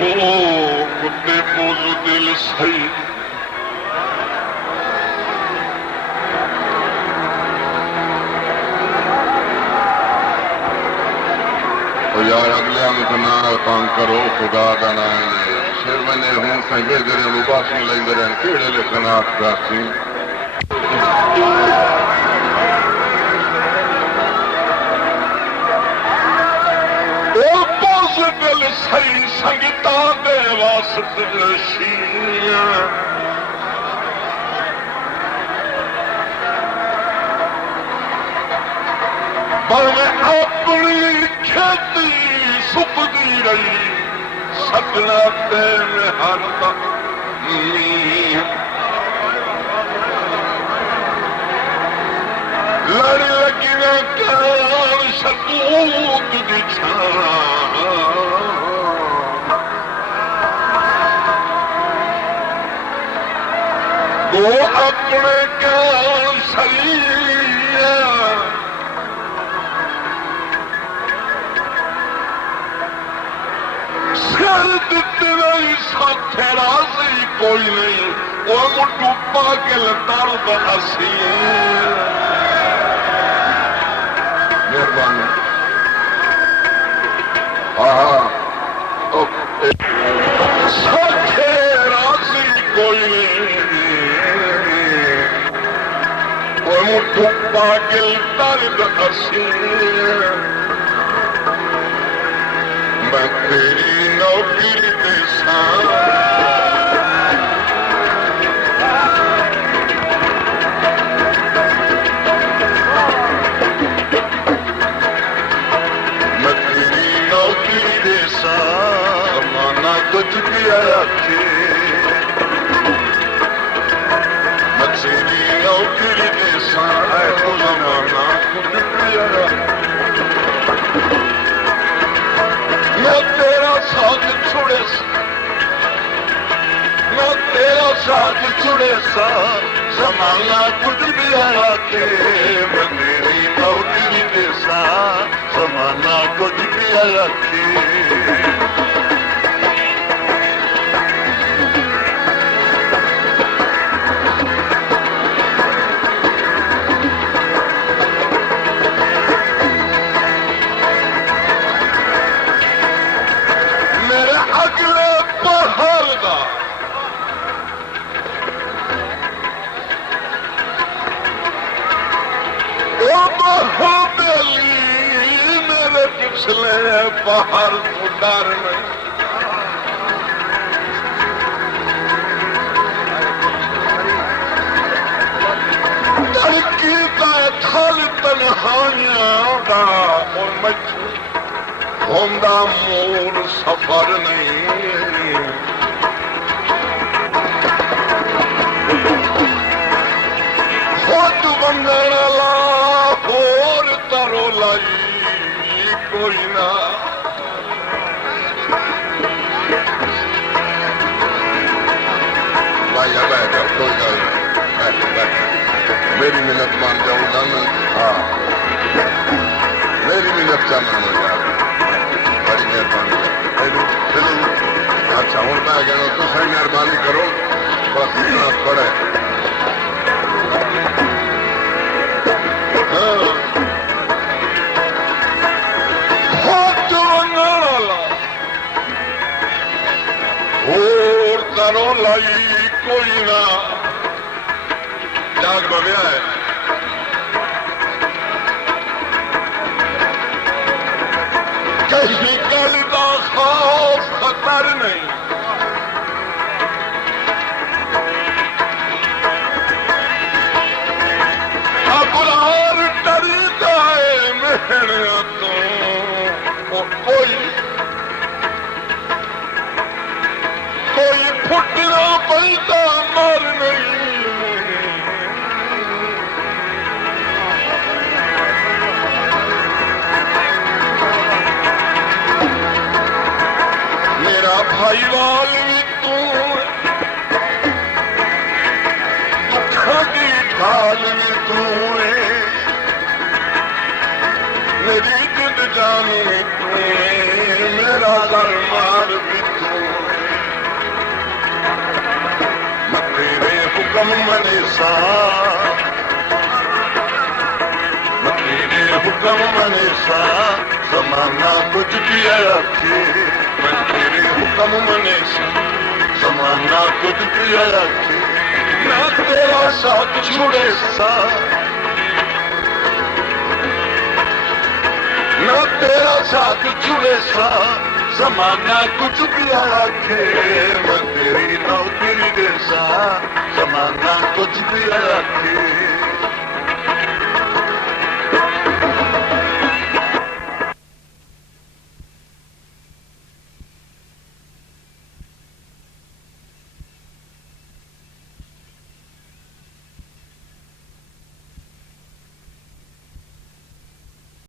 ओ कुत्ते बोलू दिल सही यार अगले ना तंग करो खुदा का नाम है फिर मैंने हूं कहीं बेदरे उबासी लेंदे रहन केड़े लेखन आखी ओ पॉजिटिव सही संगीता दे वास्ते नशीया मैं अपनी खेती सुपदी रही सजना तेन हर लड़ लगी न कान शतूत दिछा गो अपने कान सलिया साथे राजी कोई नहीं वो मुठू पागल दर्द हसी मेहरबानी साथे राजी कोई नहीं वो मुठू पागल दर्द हसी मैं तेरी नौकरी दे मैं तेरी नौकरी दे माना कुछ भी रखे मैं तेरी नौकरी दे माना कुछ भी रखे मैं तेरा साथ छुड़े मैं तेरा साथ छुड़े सा समाना कुछ भी रखे मैं तेरी नौकरी के साथ समाना कुछ भी रखे मेरे पिछले बाहर को डर नहीं तड़की का थल तन्हाइयां दा और मच्छू होंदा मोर सफर नहीं खुद बंदन ला होर तरो लाई कोई ना भाई बैठो कोई गल मेरी मिन्नत मान जाऊंगा मैं हाँ मेरी मिन्नत क्या मानो यार बड़ी मेहरबानी अच्छा हूँ मैं कहना तो सही मेहरबानी करो बस इतना पड़े और करो लाई कोई ना जाग बव्या है किसी गल का खौफ खतर नहीं अबरार डरी जाए मेहनत तो कोई फुटना पैदा मर नहीं मेरा भाई वाल भी तू दुखा की ढाल भी तू मेरी जिद जान भी तू मेरा दरबार भी तू सा तेरे हुक्म मने सा ज़माना कुछ भी रखे तेरे हुक्म मने सा ज़माना कुछ भी रखे ना तेरा साथ छुड़े सा ना तेरा साथ छुड़े सा ज़माना कुछ भी रखे मैं तेरी नौकरी दे सा ज़माना कुछ भी रखे